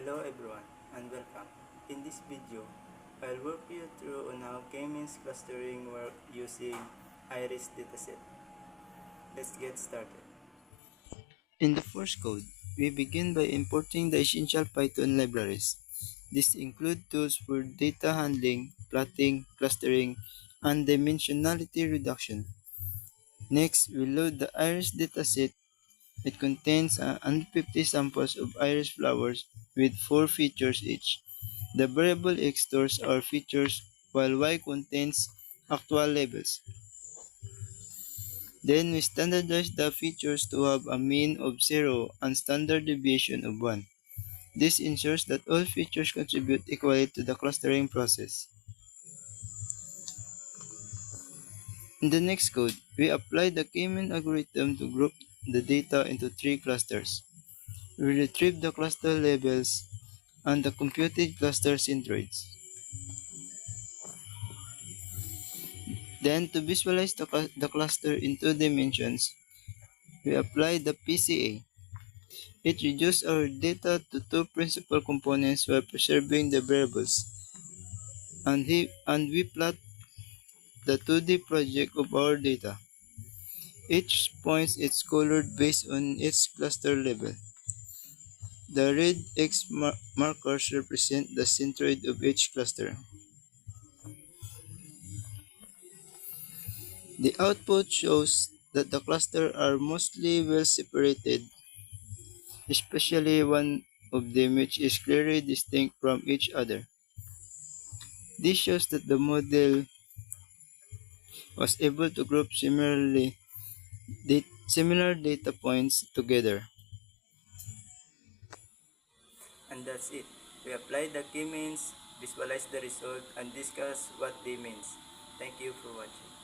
Hello everyone and welcome. In this video, I'll walk you through on how K-means clustering work using Iris dataset. Let's get started. In the first code, we begin by importing the essential Python libraries. These include tools for data handling, plotting, clustering, and dimensionality reduction. Next, we load the Iris dataset. It contains 150 samples of iris flowers with 4 features each. The variable x stores our features while y contains actual labels. Then we standardize the features to have a mean of 0 and standard deviation of 1. This ensures that all features contribute equally to the clustering process. In the next code, we apply the K-mean algorithm to group the data into 3 clusters. We retrieve the cluster labels and the computed cluster centroids. Then, to visualize the cluster in 2 dimensions, we apply the PCA. It reduces our data to 2 principal components while preserving the variables, and we plot the 2D project of our data. Each point is colored based on its cluster level. The red X markers represent the centroid of each cluster. The output shows that the clusters are mostly well separated, especially one of them which is clearly distinct from each other. This shows that the model was able to group similar data points together. And that's it. We apply the key means, visualize the result, and discuss what they means. Thank you for watching.